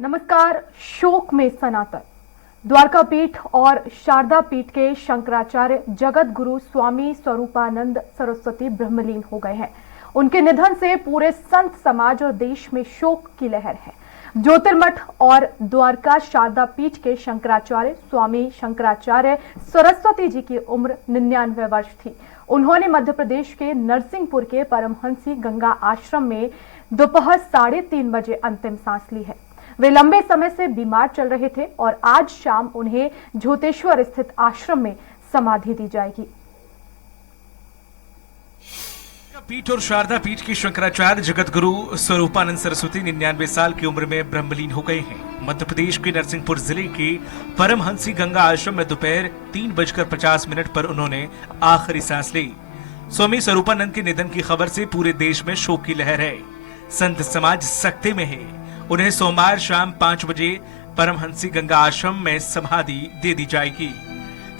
नमस्कार। शोक में सनातन। द्वारका पीठ और शारदा पीठ के शंकराचार्य जगत गुरु स्वामी स्वरूपानंद सरस्वती ब्रह्मलीन हो गए हैं। उनके निधन से पूरे संत समाज और देश में शोक की लहर है। ज्योतिर्मठ और द्वारका शारदा पीठ के शंकराचार्य स्वामी शंकराचार्य सरस्वती जी की उम्र 99 वर्ष थी। उन्होंने मध्य प्रदेश के नरसिंहपुर के परमहंसी गंगा आश्रम में दोपहर 3:30 बजे अंतिम सांस ली है। वे लंबे समय से बीमार चल रहे थे और आज शाम उन्हें झोतेश्वर स्थित आश्रम में समाधि दी जाएगी। पीठ और शारदा पीठ के शंकराचार्य जगत गुरु स्वरूपानंद सरस्वती 99 साल की उम्र में ब्रह्मलीन हो गए हैं। मध्य प्रदेश के नरसिंहपुर जिले के परमहंसी गंगा आश्रम में दोपहर 3:50 पर उन्होंने आखिरी सांस ली। स्वामी स्वरूपानंद के निधन की खबर से पूरे देश में शोक की लहर है। संत समाज सकते में है। उन्हें सोमवार शाम 5 बजे परमहंसी गंगा आश्रम में समाधि दे दी जाएगी।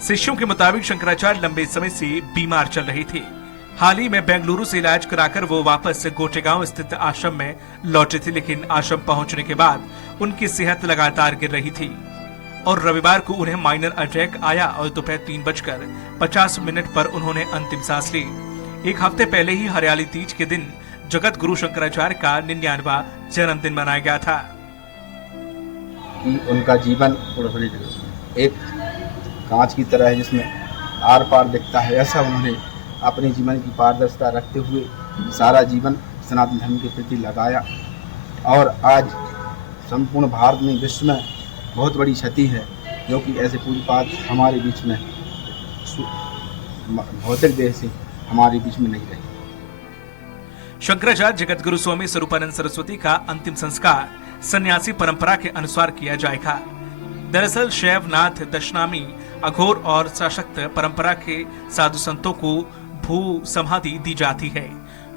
शिष्यों के मुताबिक शंकराचार्य लंबे समय से बीमार चल रहे थे। हाल ही में बेंगलुरु से इलाज कराकर वो वापस गोटेगांव स्थित आश्रम में लौटे थे, लेकिन आश्रम पहुंचने के बाद उनकी सेहत लगातार गिर रही थी और रविवार को उन्हें माइनर अटैक आया और दोपहर 3:50 पर उन्होंने अंतिम सांस ली। एक हफ्ते पहले ही हरियाली तीज के दिन जगत गुरु शंकराचार्य का 99वां जन्मदिन मनाया गया था। कि उनका जीवन एक कांच की तरह है जिसमें आर पार दिखता है, ऐसा उन्होंने अपने जीवन की पारदर्शिता रखते हुए सारा जीवन सनातन धर्म के प्रति लगाया और आज संपूर्ण भारत में विश्व में बहुत बड़ी क्षति है, जो कि ऐसे पूज्यपाद हमारे बीच में भौतिक देह से हमारे बीच में नहीं रहे। शंकराचार्य जगत गुरु स्वामी स्वरूपानंद सरस्वती का अंतिम संस्कार सन्यासी परंपरा के अनुसार किया जाएगा। दरअसल शैवनाथ दशनामी अघोर और सशक्त परंपरा के साधु संतों को भू समाधि दी जाती है।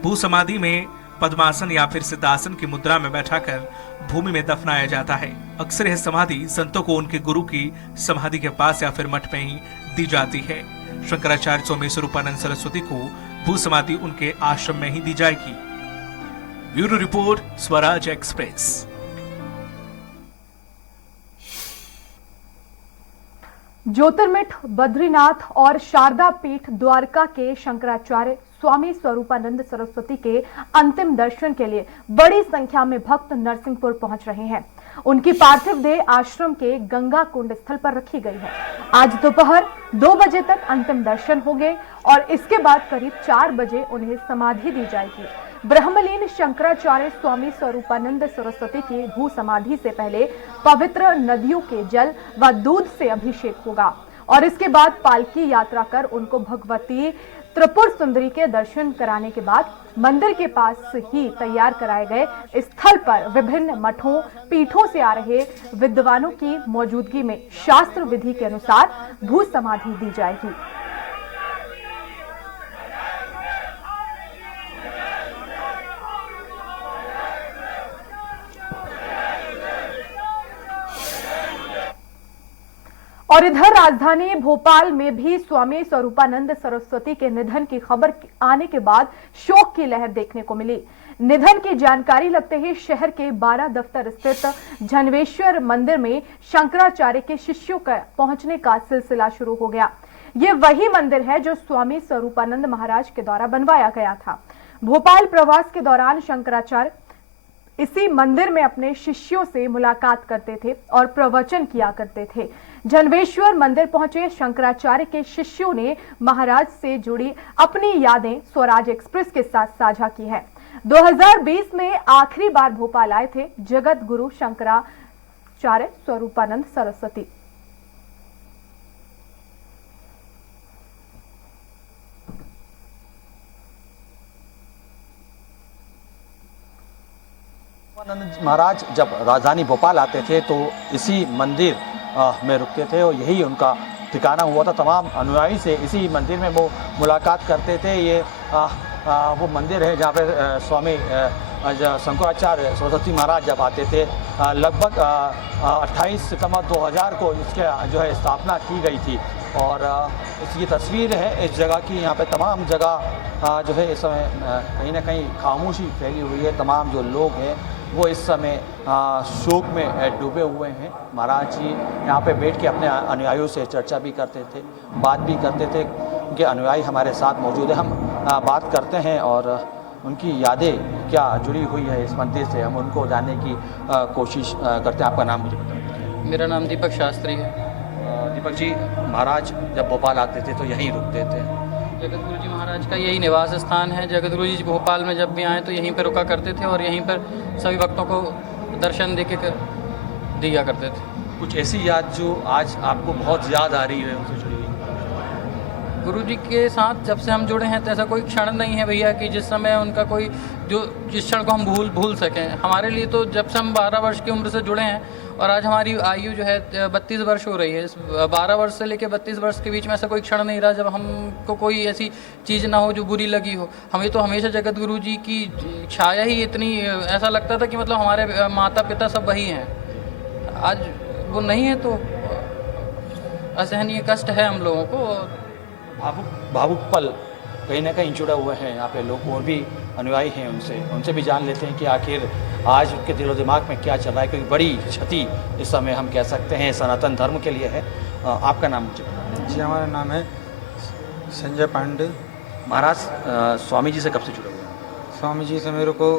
भू समाधि में पद्मासन या फिर सिद्धासन की मुद्रा में बैठाकर भूमि में दफनाया जाता है। अक्सर यह समाधि संतों को उनके गुरु की समाधि के पास या फिर मठ में ही दी जाती है। शंकराचार्य स्वामी स्वरूपानंद सरस्वती को भू समाधि उनके आश्रम में ही दी जाएगी। Bureau report, Swaraj express. Jyotirmath, Badrinath और शारदा पीठ द्वारका के शंकराचार्य स्वामी स्वरूपानंद सरस्वती के अंतिम दर्शन के लिए बड़ी संख्या में भक्त नरसिंहपुर पहुंच रहे हैं। उनकी पार्थिव देह आश्रम के गंगा कुंड स्थल पर रखी गई है। आज दोपहर 2 बजे तक अंतिम दर्शन होंगे और इसके बाद करीब 4 बजे उन्हें समाधि दी जाएगी। ब्रह्मलीन शंकराचार्य स्वामी स्वरूपानंद सरस्वती की भू समाधि से पहले पवित्र नदियों के जल व दूध से अभिषेक होगा और इसके बाद पालकी यात्रा कर उनको भगवती त्रिपुर सुंदरी के दर्शन कराने के बाद मंदिर के पास ही तैयार कराए गए स्थल पर विभिन्न मठों पीठों से आ रहे विद्वानों की मौजूदगी में शास्त्र विधि के अनुसार भू समाधि दी जाएगी। और इधर राजधानी भोपाल में भी स्वामी स्वरूपानंद सरस्वती के निधन की खबर आने के बाद शोक की लहर देखने को मिली। निधन की जानकारी लगते ही शहर के 12 दफ्तर स्थित झनवेश्वर मंदिर में शंकराचार्य के शिष्यों का पहुंचने का सिलसिला शुरू हो गया। ये वही मंदिर है जो स्वामी स्वरूपानंद महाराज के द्वारा बनवाया गया था। भोपाल प्रवास के दौरान शंकराचार्य इसी मंदिर में अपने शिष्यों से मुलाकात करते थे और प्रवचन किया करते थे। झनवेश्वर मंदिर पहुंचे शंकराचार्य के शिष्यों ने महाराज से जुड़ी अपनी यादें स्वराज एक्सप्रेस के साथ साझा की है। 2020 में आखिरी बार भोपाल आए थे जगत गुरु शंकराचार्य स्वरूपानंद सरस्वती। महाराज जब राजधानी भोपाल आते थे तो इसी मंदिर में रुकते थे और यही उनका ठिकाना हुआ था। तमाम अनुयायी से इसी मंदिर में वो मुलाकात करते थे। ये वो मंदिर है जहाँ पे स्वामी शंकराचार्य सरस्वती महाराज जब आते थे। लगभग 28 सितंबर 2000 को इसके जो है स्थापना की गई थी और इसकी तस्वीर है इस जगह की। यहाँ पे तमाम जगह जो है इस समय कहीं ना कहीं खामोशी फैली हुई है। तमाम जो लोग हैं वो इस समय शोक में डूबे हुए हैं। महाराज जी यहाँ पे बैठ के अपने अनुयायियों से चर्चा भी करते थे, बात भी करते थे। उनके अनुयायी हमारे साथ मौजूद है, हम बात करते हैं और उनकी यादें क्या जुड़ी हुई है इस मंदिर से, हम उनको जानने की कोशिश करते हैं। आपका नाम मुझे बताइए। मेरा नाम दीपक शास्त्री है। दीपक जी, महाराज जब भोपाल आते थे तो यहीं रुकते थे। जगत गुरु जी महाराज का यही निवास स्थान है। जगत गुरु जी भोपाल में जब भी आए तो यहीं पर रुका करते थे और यहीं पर सभी भक्तों को दर्शन दे के दिया करते थे। कुछ ऐसी याद जो आज आपको बहुत याद आ रही है उनसे जुड़ी हुई? गुरु जी के साथ जब से हम जुड़े हैं तो ऐसा कोई क्षण नहीं है भैया कि जिस समय उनका कोई जिस क्षण को हम भूल सकें। हमारे लिए तो जब से हम 12 वर्ष की उम्र से जुड़े हैं और आज हमारी आयु जो है 32 वर्ष हो रही है, इस 12 वर्ष से लेकर 32 वर्ष के बीच में ऐसा कोई क्षण नहीं रहा जब हमको कोई ऐसी चीज़ ना हो जो बुरी लगी हो। हमें तो हमेशा जगत गुरु जी की छाया ही इतनी, ऐसा लगता था कि मतलब हमारे माता पिता सब वही हैं। आज वो नहीं है तो असहनीय कष्ट है हम लोगों को। भावुक पल कहीं ना कहीं जुड़ा हुआ है यहाँ पे। लोग और भी अनुयायी हैं, उनसे भी जान लेते हैं कि आखिर आज उनके दिलो दिमाग में क्या चल रहा है, क्योंकि बड़ी क्षति इस समय हम कह सकते हैं सनातन धर्म के लिए है। आपका नाम मुझे बताइए। जी, हमारा नाम है संजय पांडे। महाराज स्वामी जी से कब से जुड़े हुए हैं? स्वामी जी से मेरे को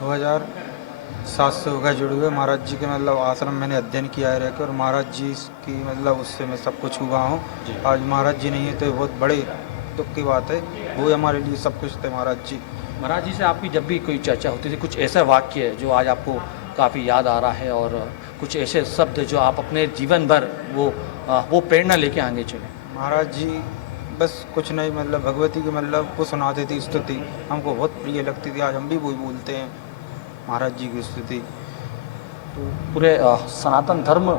2007 से हो गया जुड़े हुए। महाराज जी के मतलब आश्रम मैंने अध्ययन किया है रहकर, और महाराज जी की मतलब उससे मैं सब कुछ हुआ हूँ। आज महाराज जी नहीं है तो बहुत बड़े दुख की बात है। वो हमारे लिए सब कुछ थे महाराज जी। महाराज जी से आपकी जब भी कोई चर्चा होती थी, कुछ ऐसा वाक्य है जो आज आपको काफ़ी याद आ रहा है, और कुछ ऐसे शब्द जो आप अपने जीवन भर वो प्रेरणा लेके आगे चले? महाराज जी बस कुछ नहीं, मतलब भगवती की मतलब वो सुनाते थे स्तुति, हमको बहुत प्रिय लगती थी। आज हम भी वही बोलते हैं महाराज जी की स्तुति। तो पूरे सनातन धर्म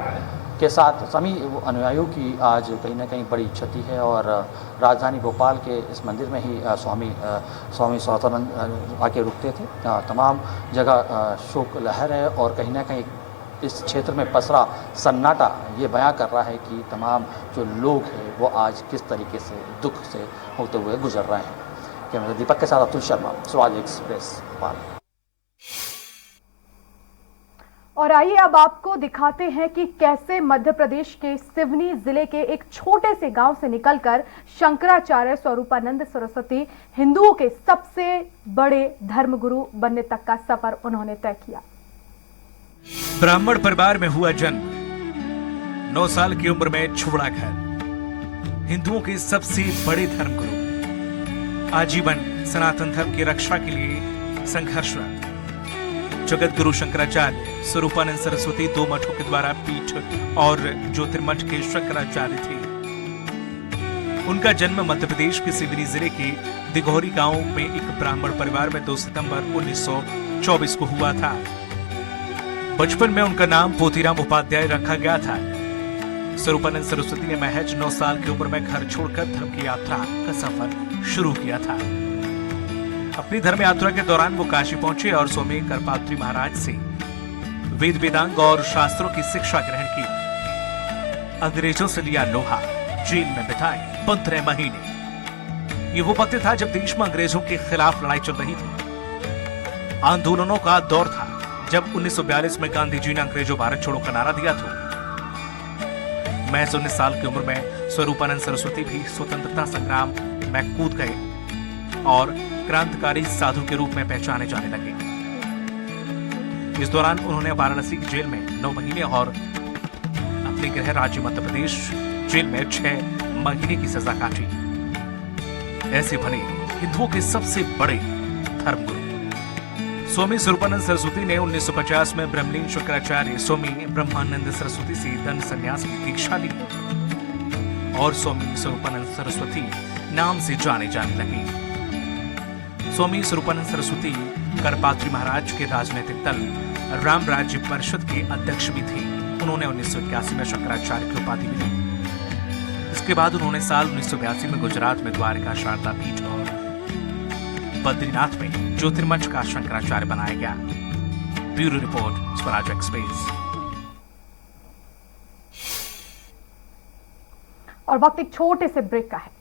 के साथ सभी अनुयायियों की आज कहीं ना कहीं बड़ी क्षति है, और राजधानी भोपाल के इस मंदिर में ही स्वामी स्वातंत्र आके रुकते थे। तमाम जगह शोक लहर है, और कहीं ना कहीं इस क्षेत्र में पसरा सन्नाटा ये बयां कर रहा है कि तमाम जो लोग हैं वो आज किस तरीके से दुख से होते हुए गुजर रहे हैं। कैमरा दीपक के साथ अतुल शर्मा, स्वराज एक्सप्रेस भोपाल। और आइए अब आपको दिखाते हैं कि कैसे मध्य प्रदेश के सिवनी जिले के एक छोटे से गांव से निकलकर शंकराचार्य स्वरूपानंद सरस्वती हिंदुओं के सबसे बड़े धर्मगुरु बनने तक का सफर उन्होंने तय किया। ब्राह्मण परिवार में हुआ जन्म, 9 साल की उम्र में छोड़ा घर, हिंदुओं के सबसे बड़े धर्मगुरु, आजीवन सनातन धर्म की रक्षा के लिए संघर्षरत जगत गुरु शंकराचार्य स्वरूपानंद सरस्वती 2 मठों के द्वारा पीठ और ज्योतिर्मठ के शंकराचार्य थे। उनका जन्म मध्य प्रदेश के सिवनी जिले के दिघौरी गांव में एक ब्राह्मण परिवार में 2 सितंबर 1924 को हुआ था। बचपन में उनका नाम पोतीराम उपाध्याय रखा गया था। स्वरूपानंद सरस्वती ने महज 9 साल की उम्र में घर छोड़कर धर्म की यात्रा का सफर शुरू किया था। अपनी धर्म यात्रा के दौरान वो काशी पहुंचे और स्वामी करपात्री महाराज से वेद वेदांग और शास्त्रों की शिक्षा ग्रहण की। अंग्रेजों से लिया लोहा, जेल में बिताए 15 महीने। ये वो वक्त था जब देश में अंग्रेजों के खिलाफ लड़ाई चल रही थी। आंदोलनों का दौर था जब 1942 में गांधी जी ने अंग्रेजों भारत छोड़ो का नारा दिया था। महज 19 साल की उम्र में स्वरूपानंद सरस्वती भी स्वतंत्रता संग्राम में कूद गए और क्रांतिकारी साधु के रूप में पहचाने जाने लगे। इस दौरान उन्होंने वाराणसी की जेल में 9 महीने और अपने गृह राज्य मध्य प्रदेश जेल में 6 महीने की सजा काटी। ऐसे बने हिंदुओं के सबसे बड़े धर्मगुरु। स्वामी स्वरूपानंद सरस्वती ने 1950 में ब्रह्मलीन शंकराचार्य स्वामी ब्रह्मानंद सरस्वती से दंड संन्यास की दीक्षा ली और स्वामी स्वरूपानंद सरस्वती नाम से जाने जाने लगे। स्वामी स्वरूपानंद सरस्वती करपात्री महाराज के राजनीतिक दल राम राज्य परिषद के अध्यक्ष भी थे। उन्होंने 1981 में शंकराचार्य की उपाधि मिली। इसके बाद उन्होंने साल 1982 में गुजरात में द्वारका शारदा पीठ और बद्रीनाथ में ज्योतिर्मठ का शंकराचार्य बनाया गया। Bureau report, Swaraj express. और वक्त एक छोटे से ब्रेक का है।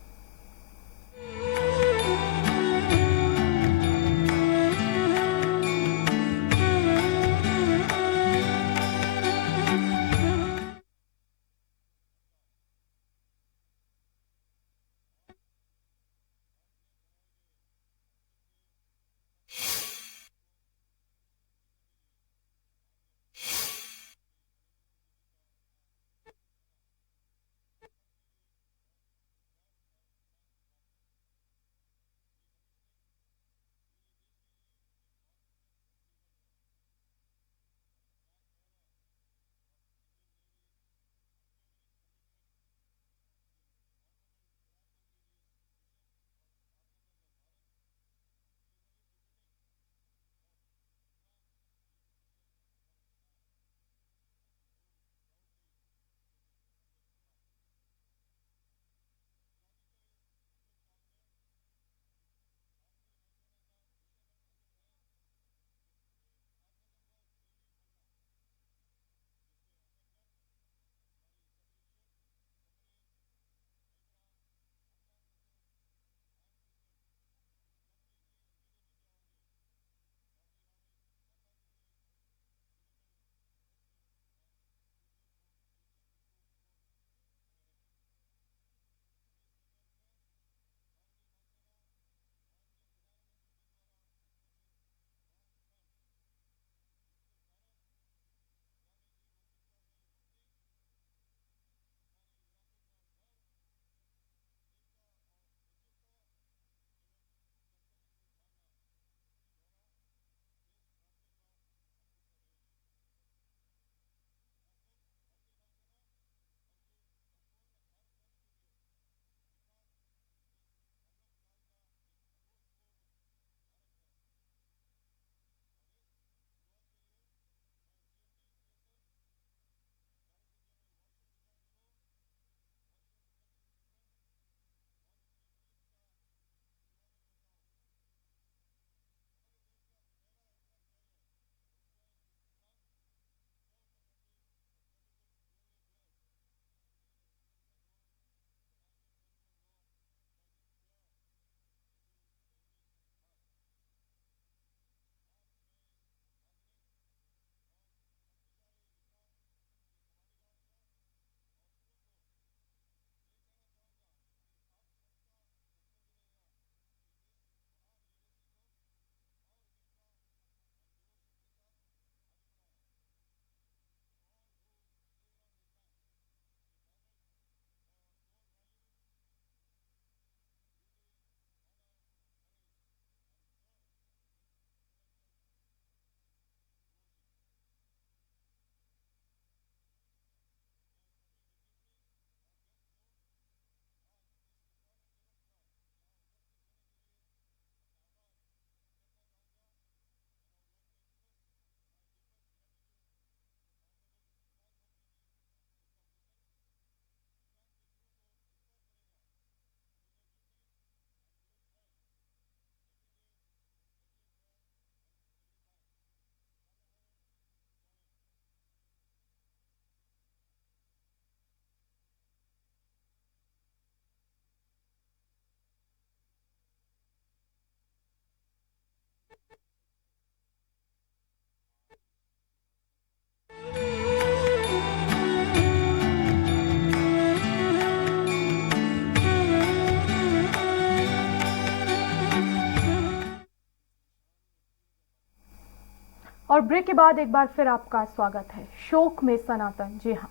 और ब्रेक के बाद एक बार फिर आपका स्वागत है शोक में सनातन। जी हाँ,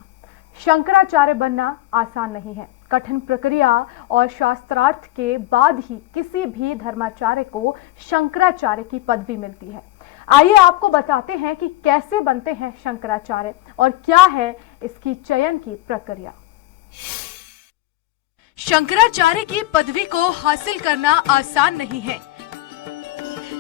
शंकराचार्य बनना आसान नहीं है। कठिन प्रक्रिया और शास्त्रार्थ के बाद ही किसी भी धर्माचार्य को शंकराचार्य की पदवी मिलती है। आइए आपको बताते हैं कि कैसे बनते हैं शंकराचार्य और क्या है इसकी चयन की प्रक्रिया। शंकराचार्य की पदवी को हासिल करना आसान नहीं है।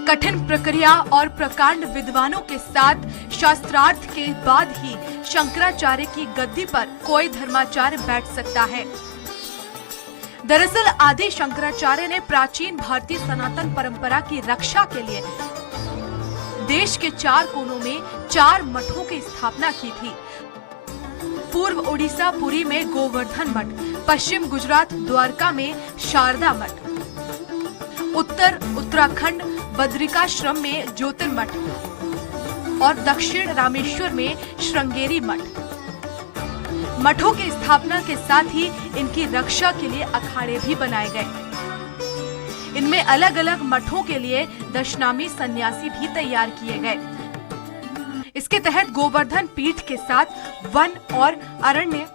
कठिन प्रक्रिया और प्रकांड विद्वानों के साथ शास्त्रार्थ के बाद ही शंकराचार्य की गद्दी पर कोई धर्माचार्य बैठ सकता है। दरअसल आदि शंकराचार्य ने प्राचीन भारतीय सनातन परंपरा की रक्षा के लिए देश के 4 कोनों में 4 मठों की स्थापना की थी। पूर्व ओडिशा पुरी में गोवर्धन मठ, पश्चिम गुजरात द्वारका में शारदा मठ, उत्तर उत्तराखंड बद्रिकाश्रम में ज्योतिर्मठ और दक्षिण रामेश्वर में श्रृंगेरी मठ। मठों की स्थापना के साथ ही इनकी रक्षा के लिए अखाड़े भी बनाए गए। इनमें अलग अलग मठों के लिए दशनामी सन्यासी भी तैयार किए गए। इसके तहत गोवर्धन पीठ के साथ वन और अरण्य,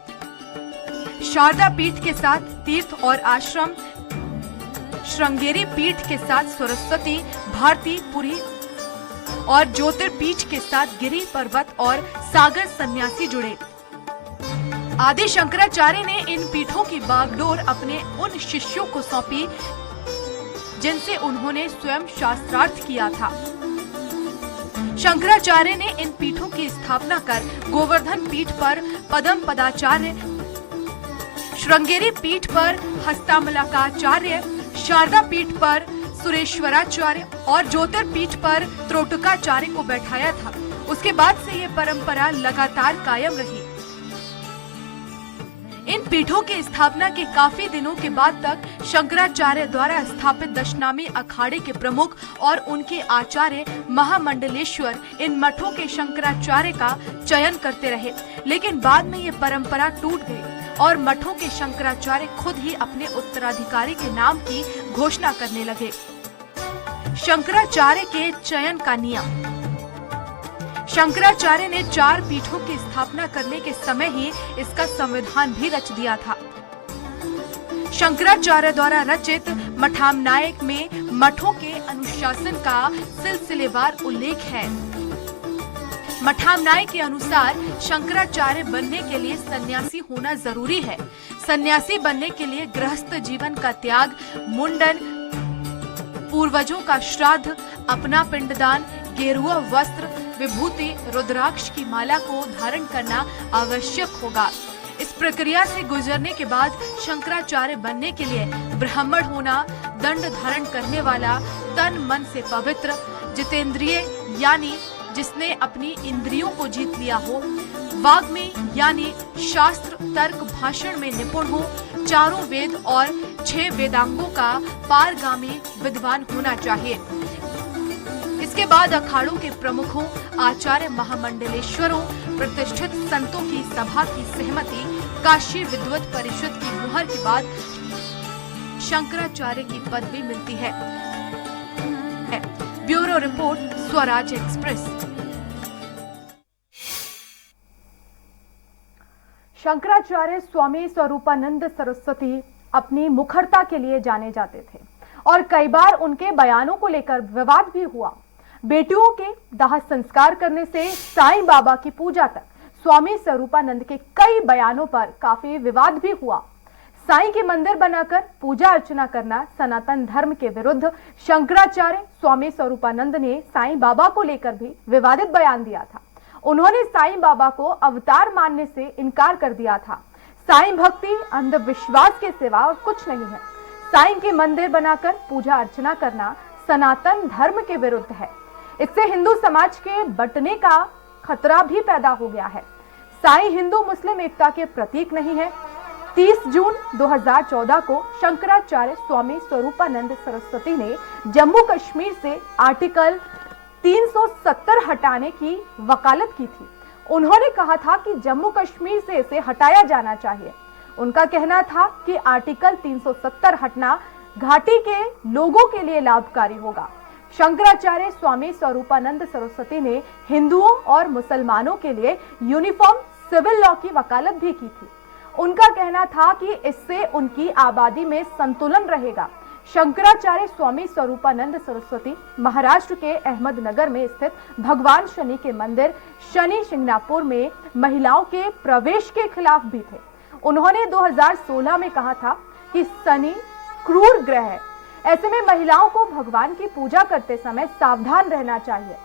शारदा पीठ के साथ तीर्थ और आश्रम, श्रृंगेरी पीठ के साथ सरस्वती, भारती, पुरी और ज्योतिर्पीठ के साथ गिरि पर्वत और सागर सन्यासी जुड़े। आदि शंकराचार्य ने इन पीठों की बागडोर अपने उन शिष्यों को सौंपी जिनसे उन्होंने स्वयं शास्त्रार्थ किया था। शंकराचार्य ने इन पीठों की स्थापना कर गोवर्धन पीठ पर पदम पदाचार्य, श्रृंगेरी पीठ पर हस्तामलकाचार्य, शारदा पीठ पर सुरेश्वराचार्य और ज्योतिर्पीठ पर त्रोटकाचार्य को बैठाया था। उसके बाद से ये परंपरा लगातार कायम रही। इन पीठों की स्थापना के काफी दिनों के बाद तक शंकराचार्य द्वारा स्थापित दशनामी अखाड़े के प्रमुख और उनके आचार्य महामंडलेश्वर इन मठों के शंकराचार्य का चयन करते रहे। लेकिन बाद में ये परंपरा टूट गई और मठों के शंकराचार्य खुद ही अपने उत्तराधिकारी के नाम की घोषणा करने लगे। शंकराचार्य के चयन का नियम। शंकराचार्य ने 4 पीठों की स्थापना करने के समय ही इसका संविधान भी रच दिया था। शंकराचार्य द्वारा रचित मठामनायक में मठों के अनुशासन का सिलसिलेवार उल्लेख है। मठामनायक के अनुसार शंकराचार्य बनने के लिए सन्यासी होना जरूरी है। सन्यासी बनने के लिए गृहस्थ जीवन का त्याग, मुंडन, पूर्वजों का श्राद्ध, अपना पिंडदान, गेरुआ वस्त्र, विभूति, रुद्राक्ष की माला को धारण करना आवश्यक होगा। इस प्रक्रिया से गुजरने के बाद शंकराचार्य बनने के लिए ब्राह्मण होना, दंड धारण करने वाला, तन मन से पवित्र, जितेंद्रिय यानी जिसने अपनी इंद्रियों को जीत लिया हो, वाग्मी यानी शास्त्र तर्क भाषण में निपुण हो, 4 वेद और 6 वेदांगों का पारगामी विद्वान होना चाहिए। इसके बाद अखाड़ों के प्रमुखों, आचार्य महामंडलेश्वरों, प्रतिष्ठित संतों की सभा की सहमति, काशी विद्वत परिषद की मुहर के बाद शंकराचार्य की पदवी मिलती है। Bureau report, Swaraj Express. Shankaracharya Swami Swaroopanand Saraswati अपनी मुखरता के लिए जाने जाते थे और कई बार उनके बयानों को लेकर विवाद भी हुआ। बेटियों के दाह संस्कार करने से साईं बाबा की पूजा तक स्वामी स्वरूपानंद के कई बयानों पर काफी विवाद भी हुआ। साईं के मंदिर बनाकर पूजा अर्चना करना सनातन धर्म के विरुद्ध शंकराचार्य स्वामी स्वरूपानंद ने साईं बाबा को लेकर भी विवादित बयान दिया था। उन्होंने साईं बाबा को अवतार मानने से इनकार कर दिया था। साईं भक्ति अंधविश्वास के सिवा और कुछ नहीं है। साईं के मंदिर बनाकर पूजा अर्चना करना सनातन धर्म के विरुद्ध है। इससे हिंदू समाज के बंटने का खतरा भी पैदा हो गया है। साईं हिंदू मुस्लिम एकता के प्रतीक नहीं है। 30 जून 2014 को शंकराचार्य स्वामी स्वरूपानंद सरस्वती ने जम्मू कश्मीर से आर्टिकल 370 हटाने की वकालत की थी। उन्होंने कहा था कि जम्मू कश्मीर से इसे हटाया जाना चाहिए। उनका कहना था कि आर्टिकल 370 हटना घाटी के लोगों के लिए लाभकारी होगा। शंकराचार्य स्वामी स्वरूपानंद सरस्वती ने हिंदुओं और मुसलमानों के लिए यूनिफॉर्म सिविल लॉ की वकालत भी की थी। उनका कहना था कि इससे उनकी आबादी में संतुलन रहेगा। शंकराचार्य स्वामी स्वरूपानंद सरस्वती महाराष्ट्र के अहमदनगर में स्थित भगवान शनि के मंदिर शनि शिंगणापुर में महिलाओं के प्रवेश के खिलाफ भी थे। उन्होंने 2016 में कहा था कि शनि क्रूर ग्रह है, ऐसे में महिलाओं को भगवान की पूजा करते समय सावधान रहना चाहिए।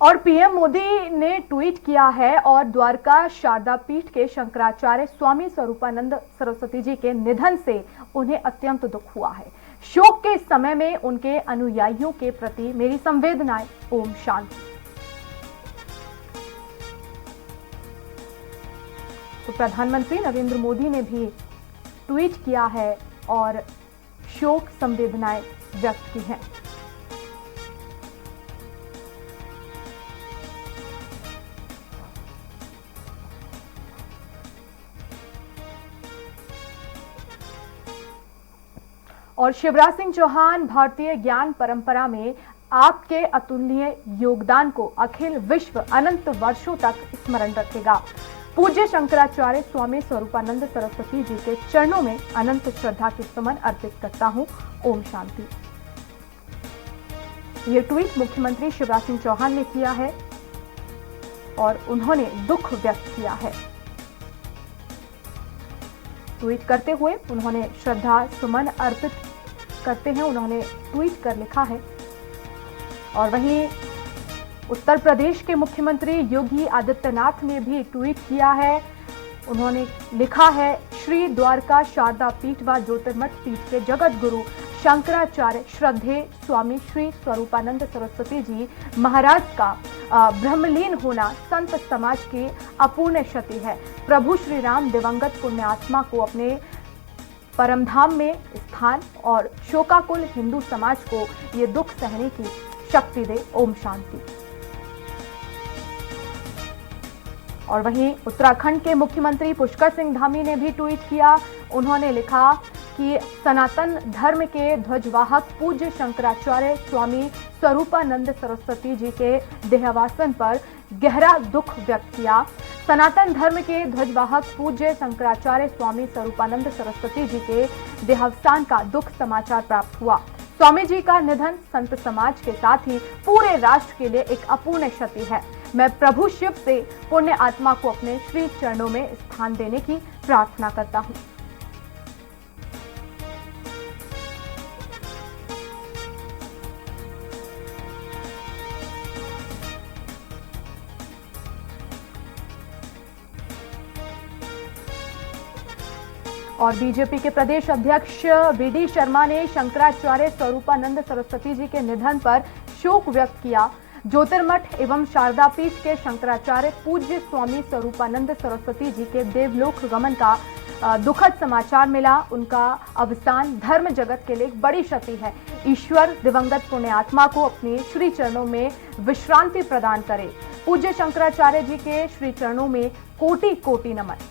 और पीएम मोदी ने ट्वीट किया है और द्वारका शारदा पीठ के शंकराचार्य स्वामी स्वरूपानंद सरस्वती जी के निधन से उन्हें अत्यंत दुख हुआ है। शोक के इस समय में उनके अनुयायियों के प्रति मेरी संवेदनाएं। ओम शांति। तो प्रधानमंत्री नरेंद्र मोदी ने भी ट्वीट किया है और शोक संवेदनाएं व्यक्त की हैं। और शिवराज सिंह चौहान भारतीय ज्ञान परंपरा में आपके अतुलनीय योगदान को अखिल विश्व अनंत वर्षों तक स्मरण रखेगा। पूज्य शंकराचार्य स्वामी स्वरूपानंद सरस्वती जी के चरणों में अनंत श्रद्धा के सुमन अर्पित करता हूं। ओम शांति। ये ट्वीट मुख्यमंत्री शिवराज सिंह चौहान ने किया है और उन्होंने दुख व्यक्त किया है। ट्वीट करते हुए उन्होंने श्रद्धा सुमन अर्पित करते हैं, उन्होंने ट्वीट कर लिखा है। और वहीं उत्तर प्रदेश के मुख्यमंत्री योगी आदित्यनाथ ने भी ट्वीट किया है। उन्होंने लिखा है, श्री द्वारका शारदा पीठ व ज्योतिर्मठ पीठ के जगत गुरु शंकराचार्य श्रद्धेय स्वामी श्री स्वरूपानंद सरस्वती जी महाराज का ब्रह्मलीन होना संत समाज की अपूर्ण क्षति है। प्रभु श्री राम दिवंगत पुण्य आत्मा को अपने परमधाम में स्थान और शोकाकुल हिंदू समाज को ये दुख सहने की शक्ति दे। ओम शांति। और वहीं उत्तराखंड के मुख्यमंत्री पुष्कर सिंह धामी ने भी ट्वीट किया। उन्होंने लिखा कि सनातन धर्म के ध्वजवाहक पूज्य शंकराचार्य स्वामी स्वरूपानंद सरस्वती जी के देहावसान पर गहरा दुख व्यक्त किया। सनातन धर्म के ध्वजवाहक पूज्य शंकराचार्य स्वामी स्वरूपानंद सरस्वती जी के देहावसान का दुख समाचार प्राप्त हुआ। स्वामी जी का निधन संत समाज के साथ ही पूरे राष्ट्र के लिए एक अपूर्ण क्षति है। मैं प्रभु शिव से पुण्य आत्मा को अपने श्री चरणों में स्थान देने की प्रार्थना करता हूं। और बीजेपी के प्रदेश अध्यक्ष वीडी शर्मा ने शंकराचार्य स्वरूपानंद सरस्वती जी के निधन पर शोक व्यक्त किया। ज्योतिर्मठ एवं शारदा पीठ के शंकराचार्य पूज्य स्वामी स्वरूपानंद सरस्वती जी के देवलोक गमन का दुखद समाचार मिला। उनका अवसान धर्म जगत के लिए एक बड़ी क्षति है। ईश्वर दिवंगत पुण्य आत्मा को अपने श्री चरणों में विश्रांति प्रदान करे। पूज्य शंकराचार्य जी के श्री चरणों में कोटि कोटि नमन।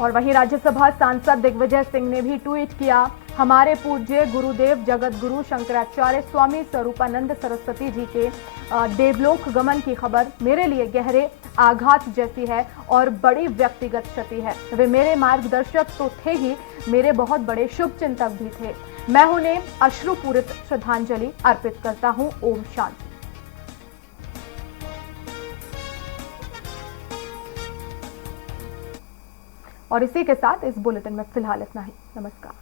और वहीं राज्यसभा सांसद दिग्विजय सिंह ने भी ट्वीट किया, हमारे पूज्य गुरुदेव जगत गुरु शंकराचार्य स्वामी स्वरूपानंद सरस्वती जी के देवलोक गमन की खबर मेरे लिए गहरे आघात जैसी है और बड़ी व्यक्तिगत क्षति है। वे मेरे मार्गदर्शक तो थे ही, मेरे बहुत बड़े शुभ चिंतक भी थे। मैं उन्हें अश्रुपूरित श्रद्धांजलि अर्पित करता हूं। ओम शांति। और इसी के साथ इस बुलेटिन में फिलहाल इतना ही। नमस्कार।